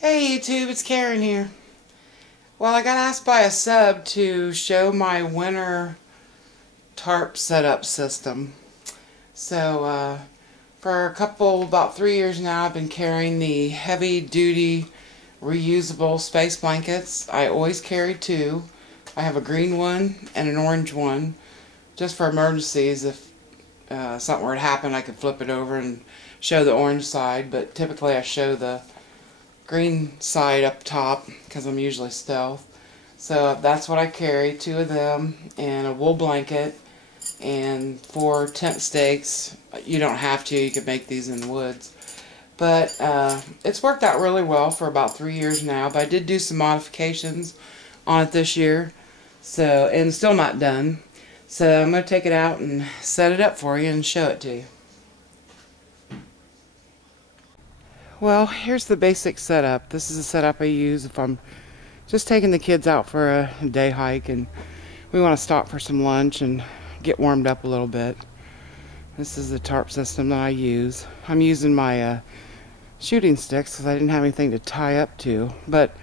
Hey YouTube, it's Karen here. Well, I got asked by a sub to show my winter tarp setup system. So, for about 3 years now, I've been carrying the heavy duty reusable space blankets. I always carry two. I have a green one and an orange one, just for emergencies. If something were to happen, I could flip it over and show the orange side, but typically I show the green side up top because I'm usually stealth. So that's what I carry, two of them and a wool blanket and 4 tent stakes. You don't have to, you can make these in the woods. But it's worked out really well for about 3 years now, but I did do some modifications on it this year, so, and still not done. So I'm going to take it out and set it up for you and show it to you. Well, here's the basic setup. This is the setup I use if I'm just taking the kids out for a day hike and we want to stop for some lunch and get warmed up a little bit. This is the tarp system that I use. I'm using my shooting sticks because I didn't have anything to tie up to, but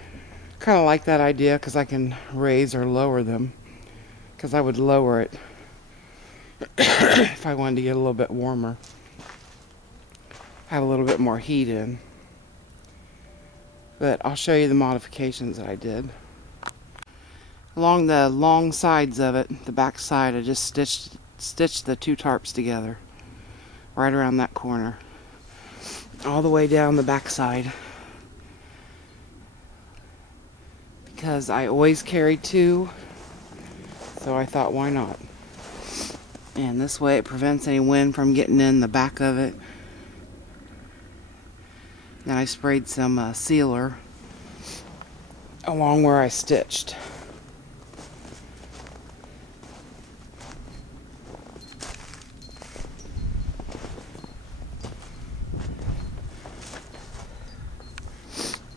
kind of like that idea because I can raise or lower them, because I would lower it if I wanted to get a little bit warmer, have a little bit more heat in. But I'll show you the modifications that I did. Along the long sides of it, the back side, I just stitched the two tarps together right around that corner, all the way down the back side, because I always carry two, so I thought, why not? And this way it prevents any wind from getting in the back of it. Then I sprayed some sealer along where I stitched.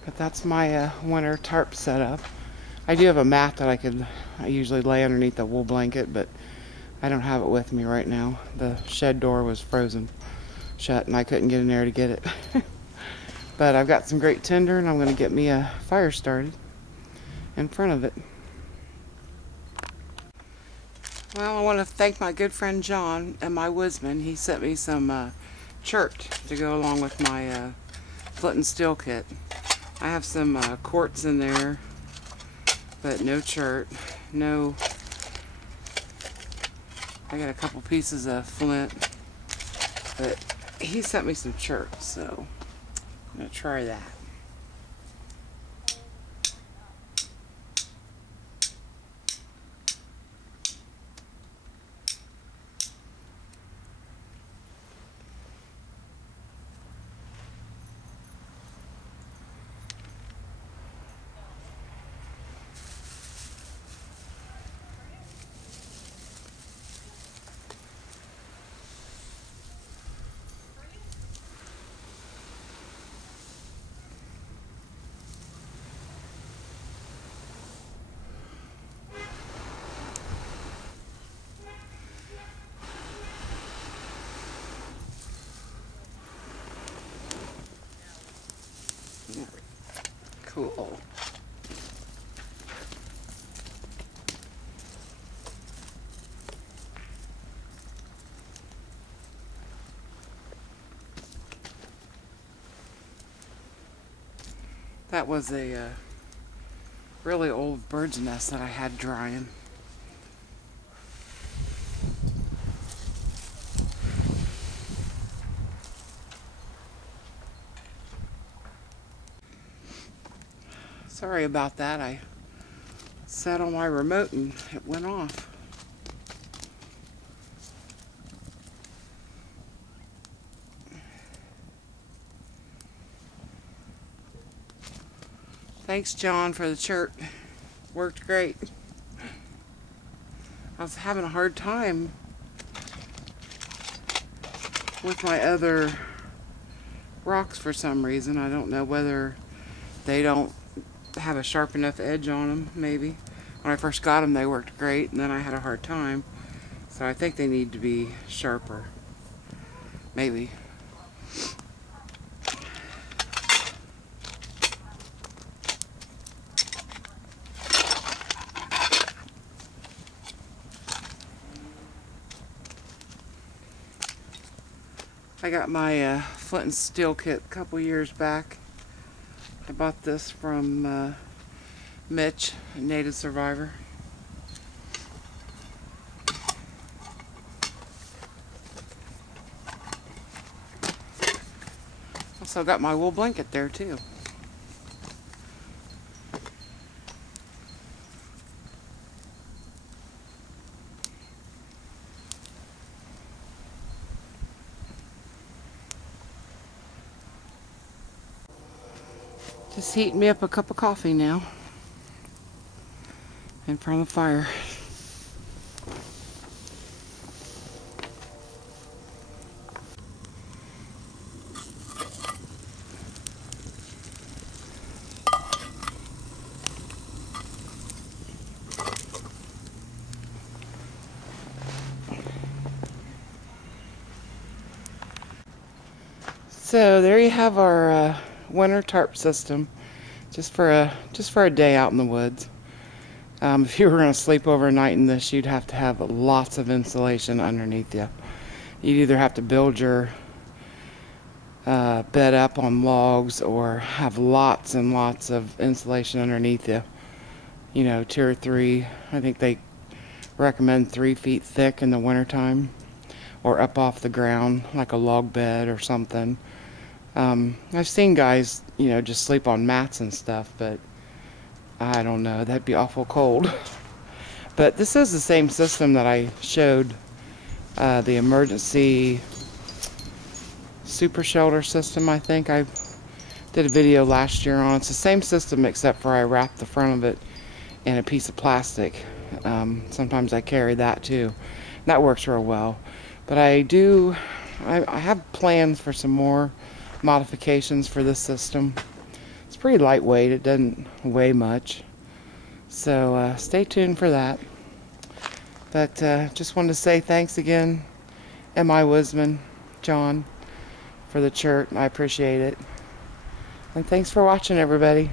But that's my winter tarp setup. I do have a mat that I usually lay underneath the wool blanket, but I don't have it with me right now. The shed door was frozen shut and I couldn't get in there to get it. But I've got some great tinder and I'm going to get me a fire started in front of it. Well, I want to thank my good friend John and my woodsman. He sent me some chert to go along with my flint and steel kit. I have some quartz in there, but no chert. No. I got a couple pieces of flint, but he sent me some chert, so I'm going to try that. Cool. That was a really old bird's nest that I had drying. Sorry about that. I sat on my remote and it went off. Thanks, John, for the chert. Worked great. I was having a hard time with my other rocks for some reason. I don't know whether they don't have a sharp enough edge on them, maybe. When I first got them, they worked great, and then I had a hard time. So I think they need to be sharper. Maybe. I got my Flint and Steel kit a couple years back. I bought this from Mitch, a native survivor. Also got my wool blanket there too. Just heating me up a cup of coffee now in front of the fire. So there you have our winter tarp system, just for a day out in the woods. If you were going to sleep overnight in this, you'd have to have lots of insulation underneath you. You'd either have to build your bed up on logs or have lots and lots of insulation underneath you. You know, 2 or 3. I think they recommend 3 feet thick in the wintertime, or up off the ground like a log bed or something. I've seen guys, you know, just sleep on mats and stuff, but I don't know, that'd be awful cold. But this is the same system that I showed, the emergency super shelter system. I think I did a video last year on. It's the same system, except for I wrapped the front of it in a piece of plastic. Sometimes I carry that too. That works real well. But I have plans for some more modifications for this system. It's pretty lightweight, it doesn't weigh much, so stay tuned for that. But just wanted to say thanks again, M.I. Wisman, John, for the chirp. I appreciate it, and thanks for watching, everybody.